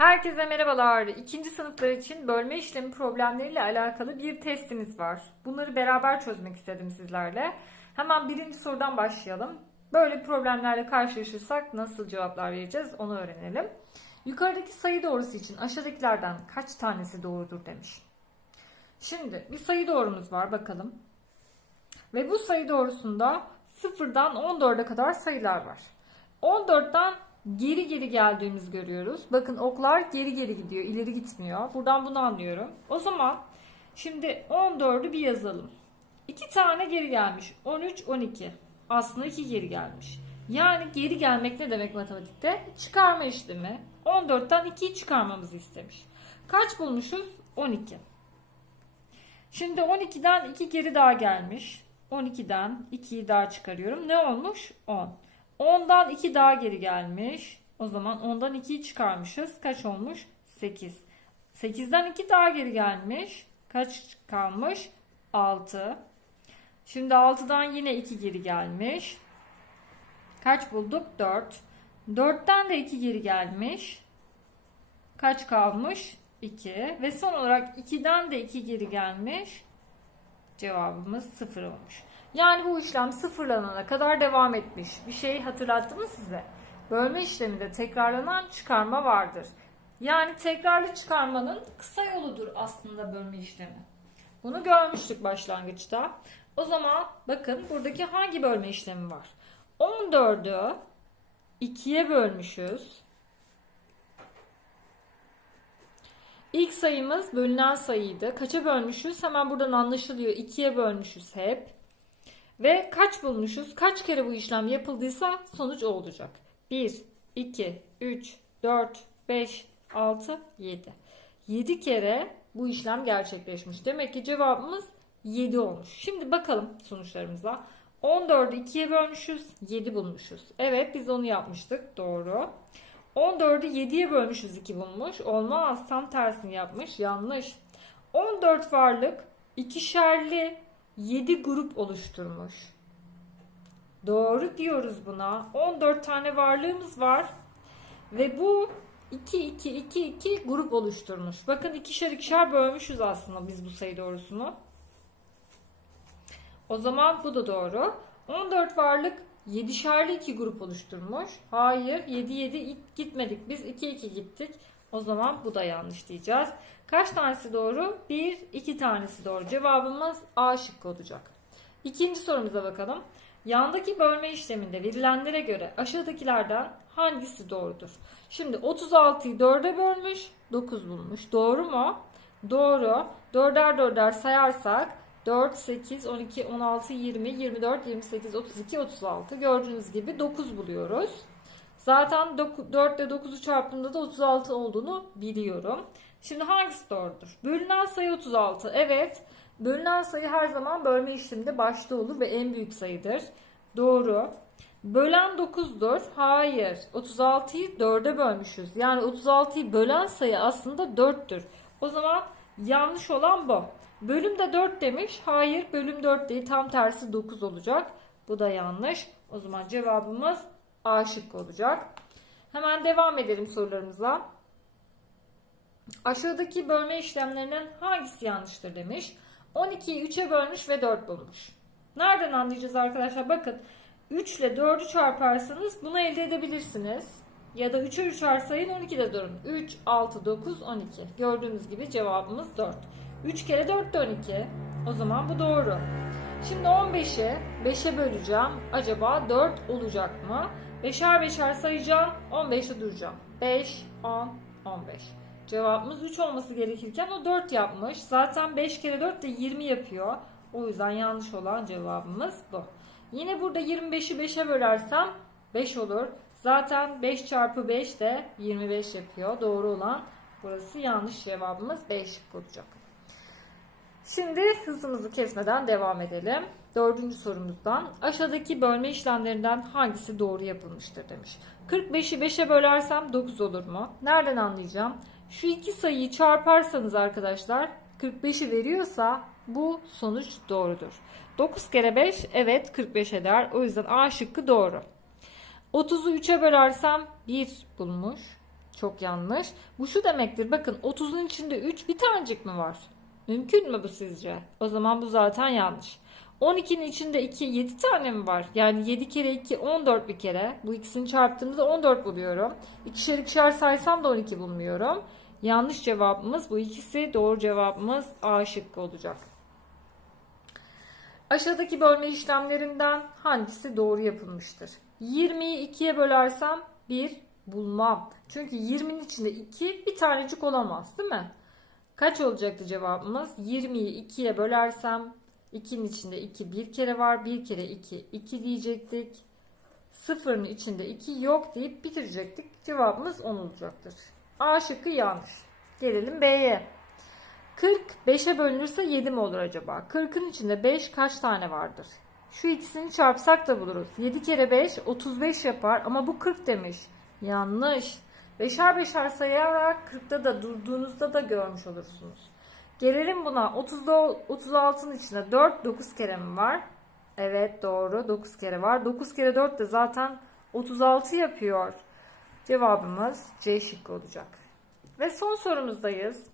Herkese merhabalar. İkinci sınıflar için bölme işlemi problemleriyle alakalı bir testimiz var. Bunları beraber çözmek istedim sizlerle. Hemen birinci sorudan başlayalım. Böyle problemlerle karşılaşırsak nasıl cevaplar vereceğiz onu öğrenelim. Yukarıdaki sayı doğrusu için aşağıdakilerden kaç tanesi doğrudur demiş. Şimdi bir sayı doğrumuz var bakalım. Ve bu sayı doğrusunda sıfırdan 14'e kadar sayılar var. 14'ten geri geri geldiğimizi görüyoruz. Bakın oklar geri geri gidiyor, ileri gitmiyor. Buradan bunu anlıyorum. O zaman şimdi 14'ü bir yazalım. 2 tane geri gelmiş. 13, 12. Aslında 2 geri gelmiş. Yani geri gelmek ne demek matematikte? Çıkarma işlemi. 14'ten 2'yi çıkarmamızı istemiş. Kaç bulmuşuz? 12. Şimdi 12'den 2 geri daha gelmiş. 12'den 2'yi daha çıkarıyorum. Ne olmuş? 10. 10'dan 2 daha geri gelmiş. O zaman 10'dan 2'yi çıkarmışız. Kaç olmuş? 8. 8'den 2 daha geri gelmiş. Kaç kalmış? 6. Şimdi 6'dan yine 2 geri gelmiş. Kaç bulduk? 4. 4'ten de 2 geri gelmiş. Kaç kalmış? 2. Ve son olarak 2'den de 2 geri gelmiş. Cevabımız 0 olmuş. Yani bu işlem sıfırlanana kadar devam etmiş. Bir şey hatırlattı mı size? Bölme işleminde tekrarlanan çıkarma vardır. Yani tekrarlı çıkarmanın kısa yoludur aslında bölme işlemi. Bunu görmüştük başlangıçta. O zaman bakın buradaki hangi bölme işlemi var? 14'ü 2'ye bölmüşüz. İlk sayımız bölünen sayıydı. Kaça bölmüşüz? Hemen buradan anlaşılıyor. 2'ye bölmüşüz hep. Ve kaç bulmuşuz? Kaç kere bu işlem yapıldıysa sonuç olacak. 1, 2, 3, 4, 5, 6, 7. 7 kere bu işlem gerçekleşmiş. Demek ki cevabımız 7 olmuş. Şimdi bakalım sonuçlarımıza. 14'ü 2'ye bölmüşüz. 7 bulmuşuz. Evet biz onu yapmıştık. Doğru. 14'ü 7'ye bölmüşüz 2 bulmuş. Olmaz. Tam tersini yapmış. Yanlış. 14 varlık ikişerli 7 grup oluşturmuş. Doğru diyoruz buna. 14 tane varlığımız var. Ve bu 2 2 2 2 grup oluşturmuş. Bakın ikişer ikişer bölmüşüz aslında biz bu sayı doğrusunu. O zaman bu da doğru. 14 varlık 7'şerli 2 grup oluşturmuş. Hayır 7 7 gitmedik. Biz 2 2 gittik. O zaman bu da yanlış diyeceğiz. Kaç tanesi doğru? 1, 2 tanesi doğru. Cevabımız A şıkkı olacak. İkinci sorumuza bakalım. Yandaki bölme işleminde verilenlere göre aşağıdakilerden hangisi doğrudur? Şimdi 36'yı 4'e bölmüş, 9 bulmuş. Doğru mu? Doğru. 4'er 4'er sayarsak 4, 8, 12, 16, 20, 24, 28, 32, 36. Gördüğünüz gibi 9 buluyoruz. Zaten 4 ile 9'u çarptığımda da 36 olduğunu biliyorum. Şimdi hangisi doğrudur? Bölünen sayı 36. Evet. Bölünen sayı her zaman bölme işleminde başta olur ve en büyük sayıdır. Doğru. Bölen 9'dur. Hayır. 36'yı 4'e bölmüşüz. Yani 36'yı bölen sayı aslında 4'tür. O zaman yanlış olan bu. Bölüm de 4 demiş. Hayır bölüm 4 değil. Tam tersi 9 olacak. Bu da yanlış. O zaman cevabımız A şıkkı olacak. Hemen devam edelim sorularımıza. Aşağıdaki bölme işlemlerinin hangisi yanlıştır demiş. 12'yi 3'e bölmüş ve 4 bulmuş. Nereden anlayacağız arkadaşlar? Bakın 3 ile 4'ü çarparsanız bunu elde edebilirsiniz. Ya da 3'e 3 sayın 12'de durun. 3, 6, 9, 12. Gördüğünüz gibi cevabımız 4. 3 kere 4 de 12. O zaman bu doğru. Şimdi 15'e 5'e böleceğim. Acaba 4 olacak mı? 5'er 5'er sayacağım. 15'e duracağım. 5, 10, 15. Cevabımız 3 olması gerekirken o 4 yapmış. Zaten 5 kere 4 de 20 yapıyor. O yüzden yanlış olan cevabımız bu. Yine burada 25'i 5'e bölersem 5 olur. Zaten 5 çarpı 5 de 25 yapıyor. Doğru olan burası yanlış cevabımız 5 olacak. Şimdi hızımızı kesmeden devam edelim. Dördüncü sorumuzdan aşağıdaki bölme işlemlerinden hangisi doğru yapılmıştır demiş. 45'i 5'e bölersem 9 olur mu? Nereden anlayacağım? Şu iki sayıyı çarparsanız arkadaşlar 45'i veriyorsa bu sonuç doğrudur. 9 kere 5 evet 45 eder. O yüzden A şıkkı doğru. 30'u 3'e bölersem 1 bulmuş. Çok yanlış. Bu şu demektir. Bakın 30'un içinde 3 bir tanecik mi var? Mümkün mü bu sizce? O zaman bu zaten yanlış. 12'nin içinde 2 7 tane mi var? Yani 7 kere 2 14 bir kere. Bu ikisini çarptığımda 14 buluyorum. İkişer ikişer saysam da 12 bulmuyorum. Yanlış cevabımız bu ikisi. Doğru cevabımız A şıkkı olacak. Aşağıdaki bölme işlemlerinden hangisi doğru yapılmıştır? 20'yi 2'ye bölersem 1 bulmam. Çünkü 20'nin içinde 2 bir tanecik olamaz değil mi? Kaç olacaktı cevabımız? 20'yi 2'ye bölersem 2'nin içinde 2 bir kere var. 1 kere 2 2 diyecektik. Sıfırın içinde 2 yok deyip bitirecektik. Cevabımız 10 olacaktır. A şıkkı yanlış. Gelelim B'ye. 40 5'e bölünürse 7 mi olur acaba? 40'ın içinde 5 kaç tane vardır? Şu ikisini çarpsak da buluruz. 7 kere 5 35 yapar ama bu 40 demiş. Yanlış. Beşer beşer sayarak 40'ta da durduğunuzda da görmüş olursunuz. Gelelim buna. 30'da 36'nın içinde 4 9 kere mi var? Evet doğru 9 kere var. 9 kere 4 de zaten 36 yapıyor. Cevabımız C şıkkı olacak. Ve son sorumuzdayız.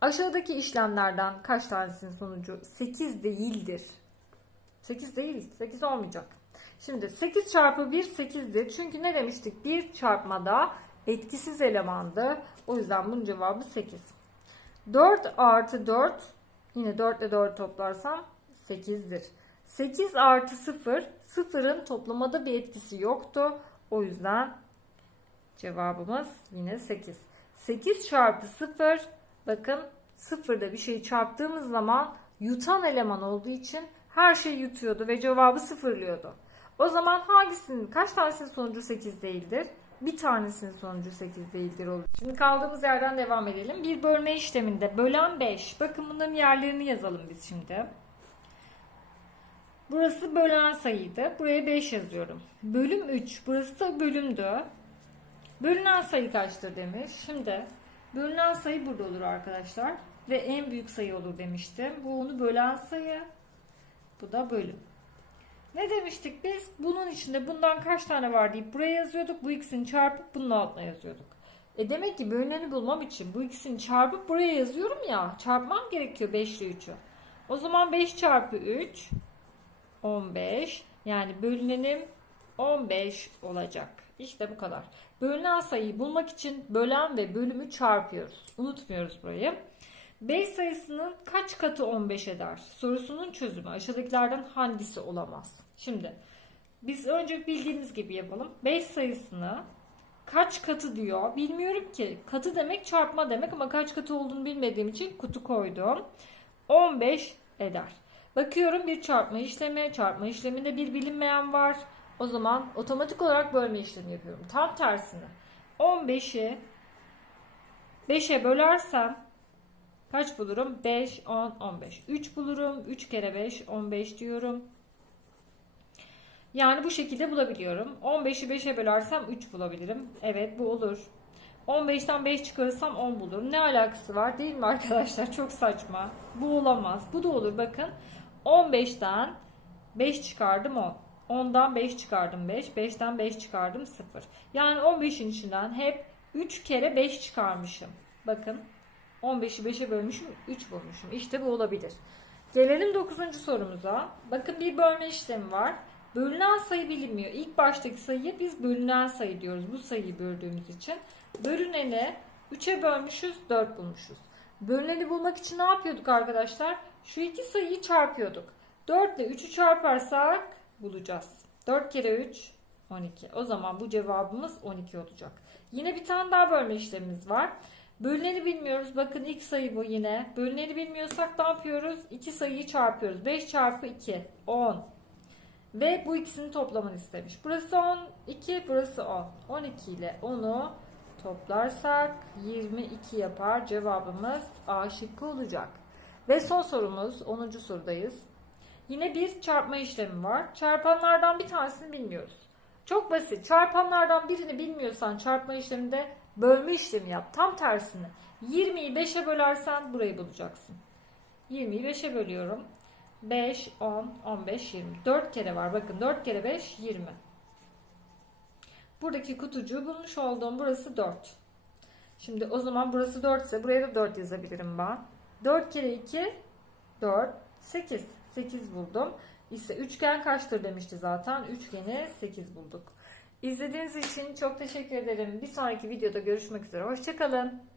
Aşağıdaki işlemlerden kaç tanesinin sonucu 8 değildir? 8 değil, 8 olmayacak. Şimdi 8 çarpı 1 8'dir. Çünkü ne demiştik? 1 çarpmada etkisiz elemandı. O yüzden bunun cevabı 8. 4 artı 4 yine 4 ile 4 toplarsam 8'dir. 8 artı 0 sıfırın toplamada bir etkisi yoktu. O yüzden cevabımız yine 8. 8 çarpı 0 bakın sıfırda bir şeyi çarptığımız zaman yutan eleman olduğu için her şeyi yutuyordu ve cevabı sıfırlıyordu. O zaman hangisinin kaç tanesinin sonucu 8 değildir? Bir tanesinin sonucu 8 değildir olur. Şimdi kaldığımız yerden devam edelim. Bir bölme işleminde bölen 5. Bakın bunların yerlerini yazalım biz şimdi. Burası bölen sayıydı. Buraya 5 yazıyorum. Bölüm 3. Burası da bölümdü. Bölünen sayı kaçtır demiş. Şimdi bölünen sayı burada olur arkadaşlar. Ve en büyük sayı olur demiştim. Bu onu bölen sayı. Bu da bölüm. Ne demiştik biz? Bunun içinde bundan kaç tane var deyip buraya yazıyorduk. Bu ikisini çarpıp bunun altına yazıyorduk. E demek ki bölüneni bulmam için bu ikisini çarpıp buraya yazıyorum ya. Çarpmam gerekiyor 5 ile 3'ü. O zaman 5 çarpı 3 15. Yani bölünenim 15 olacak. İşte bu kadar. Bölünen sayıyı bulmak için bölen ve bölümü çarpıyoruz. Unutmuyoruz burayı. 5 sayısının kaç katı 15 eder? Sorusunun çözümü aşağıdakilerden hangisi olamaz? Şimdi biz önce bildiğimiz gibi yapalım. 5 sayısını kaç katı diyor. Bilmiyorum ki. Katı demek çarpma demek ama kaç katı olduğunu bilmediğim için kutu koydum. 15 eder. Bakıyorum bir çarpma işlemi. Çarpma işleminde bir bilinmeyen var. O zaman otomatik olarak bölme işlemi yapıyorum. Tam tersini. 15'i 5'e bölersem kaç bulurum? 5, 10, 15. 3 bulurum. 3 kere 5, 15 diyorum. Yani bu şekilde bulabiliyorum. 15'i 5'e bölersem 3 bulabilirim. Evet bu olur. 15'ten 5 çıkarırsam 10 bulurum. Ne alakası var değil mi arkadaşlar? Çok saçma. Bu olamaz. Bu da olur bakın. 15'ten 5 çıkardım 10. 10'dan 5 çıkardım 5. 5'ten 5 çıkardım 0. Yani 15'in içinden hep 3 kere 5 çıkarmışım. Bakın 15'i 5'e bölmüşüm 3 bulmuşum. İşte bu olabilir. Gelelim 9. sorumuza. Bakın bir bölme işlemi var. Bölünen sayı bilinmiyor. İlk baştaki sayıya biz bölünen sayı diyoruz. Bu sayıyı böldüğümüz için. Bölüneni 3'e bölmüşüz 4 bulmuşuz. Bölüneni bulmak için ne yapıyorduk arkadaşlar? Şu iki sayıyı çarpıyorduk. 4 ile 3'ü çarparsak bulacağız. 4 kere 3 12. O zaman bu cevabımız 12 olacak. Yine bir tane daha bölme işlemimiz var. Bölüneni bilmiyoruz. Bakın ilk sayı bu yine. Bölüneni bilmiyorsak ne yapıyoruz? İki sayıyı çarpıyoruz. 5 çarpı 2 10. Ve bu ikisini toplamını istemiş. Burası 12, burası 10. 12 ile 10'u toplarsak 22 yapar. Cevabımız A şıkkı olacak. Ve son sorumuz 10. sorudayız. Yine bir çarpma işlemi var. Çarpanlardan bir tanesini bilmiyoruz. Çok basit. Çarpanlardan birini bilmiyorsan çarpma işleminde bölme işlemi yap. Tam tersini. 20'yi 5'e bölersen burayı bulacaksın. 20'yi 5'e bölüyorum. 5, 10, 15, 20. 4 kere var. Bakın 4 kere 5, 20. Buradaki kutucuğu bulmuş olduğum burası 4. Şimdi o zaman burası 4 ise buraya da 4 yazabilirim ben. 4 kere 2 4 8. 8 buldum. İşte üçgen kaçtır demişti zaten. Üçgeni 8 bulduk. İzlediğiniz için çok teşekkür ederim. Bir sonraki videoda görüşmek üzere. Hoşçakalın.